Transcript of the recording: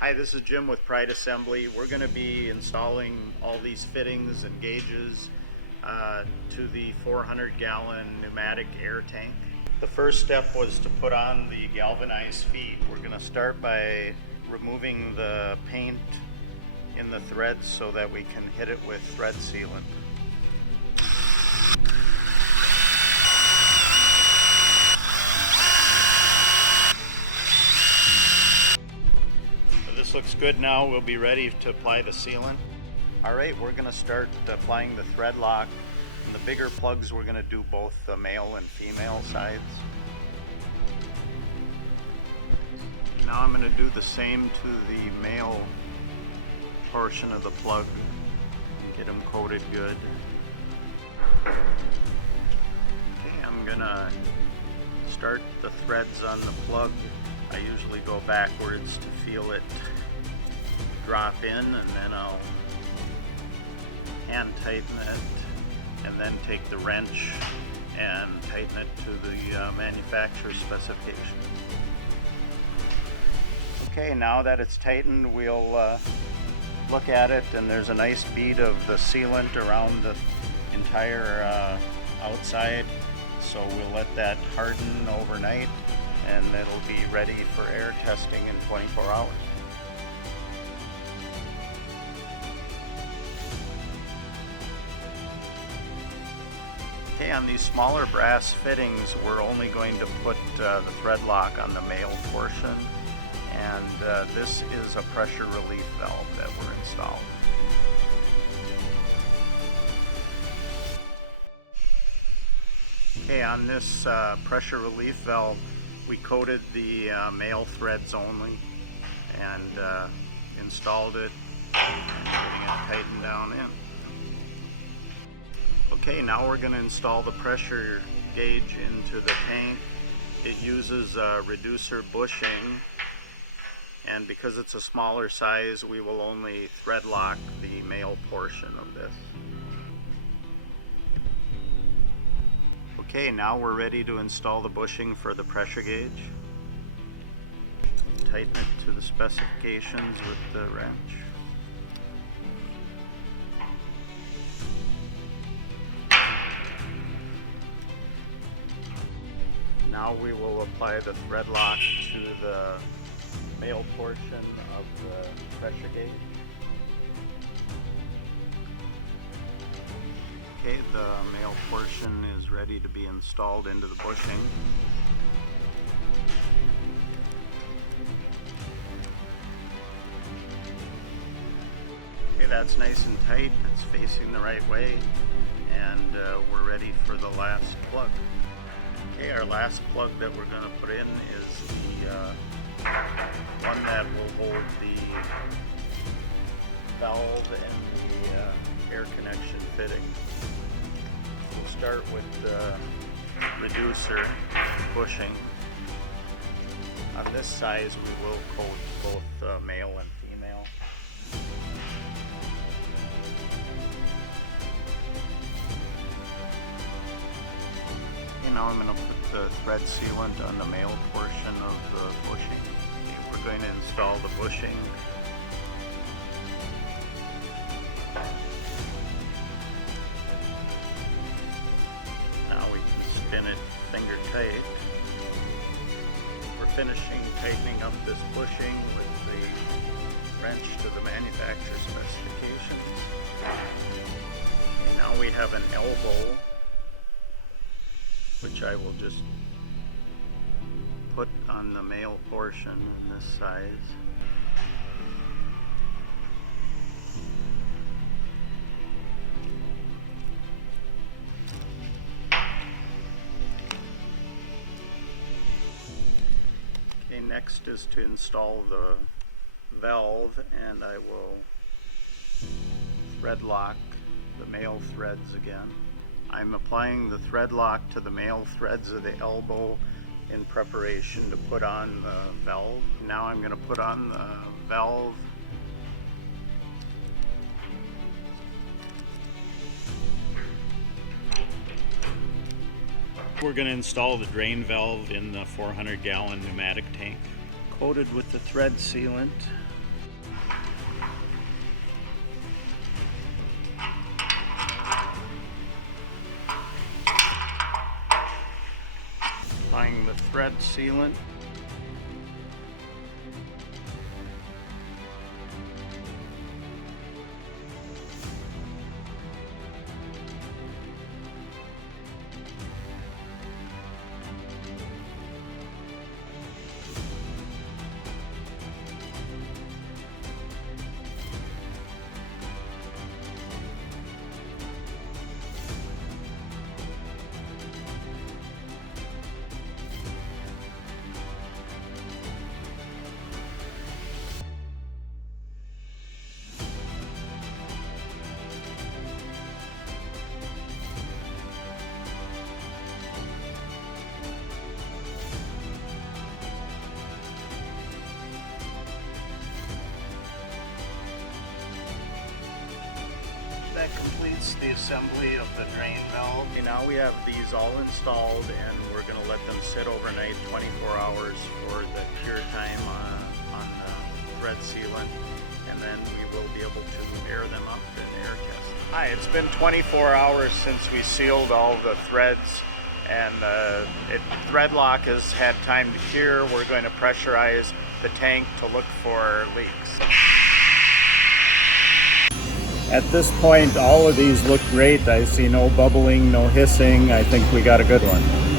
Hi, this is Jim with Pride Assembly. We're going to be installing all these fittings and gauges to the 400-gallon pneumatic air tank. The first step was to put on the galvanized feet. We're going to start by removing the paint in the threads so that we can hit it with thread sealant. This looks good now. We'll be ready to apply the sealant. Alright, we're going to start applying the thread lock. And the bigger plugs, we're going to do both the male and female sides. Now I'm going to do the same to the male portion of the plug and get them coated good. Okay, I'm going to start the threads on the plug. I usually go backwards to feel it drop in, and then I'll hand tighten it and then take the wrench and tighten it to the manufacturer's specification. Okay, now that it's tightened, we'll look at it, and there's a nice bead of the sealant around the entire outside, so we'll let that harden overnight and it'll be ready for air testing in 24 hours. Okay, on these smaller brass fittings, we're only going to put the thread lock on the male portion, and this is a pressure relief valve that we're installing. Okay, on this pressure relief valve, we coated the male threads only and installed it, getting it tightened down in. Okay, now we're going to install the pressure gauge into the tank. It uses reducer bushing, and because it's a smaller size, we will only thread lock the male portion of this. Okay, now we're ready to install the bushing for the pressure gauge. Tighten it to the specifications with the wrench. Now we will apply the thread lock to the male portion of the pressure gauge. Okay, the male portion is ready to be installed into the bushing. Okay, that's nice and tight. It's facing the right way, and we're ready for the last plug. Okay, our last plug that we're going to put in is the one that will hold the valve and the air connection fitting. We'll start with the reducer bushing. On this size, we will coat both male and female. Okay, now I'm going to put the thread sealant on the male portion of the bushing. Okay, we're going to install the bushing. Spin it finger tight. We're finishing tightening up this bushing with the wrench to the manufacturer's specifications. Okay, now we have an elbow, which I will just put on the male portion in this size. Next is to install the valve, and I will thread lock the male threads again. I'm applying the thread lock to the male threads of the elbow in preparation to put on the valve. Now I'm going to put on the valve. We're going to install the drain valve in the 400-gallon pneumatic tank. Coated with the thread sealant. sealant. That completes the assembly of the drain valve. Okay, now we have these all installed, and we're going to let them sit overnight, 24 hours for the cure time on the thread sealant, and then we will be able to air them up and air test them. Hi, it's been 24 hours since we sealed all the threads, and thread lock has had time to cure. We're going to pressurize the tank to look for leaks. At this point, all of these look great. I see no bubbling, no hissing. I think we got a good one.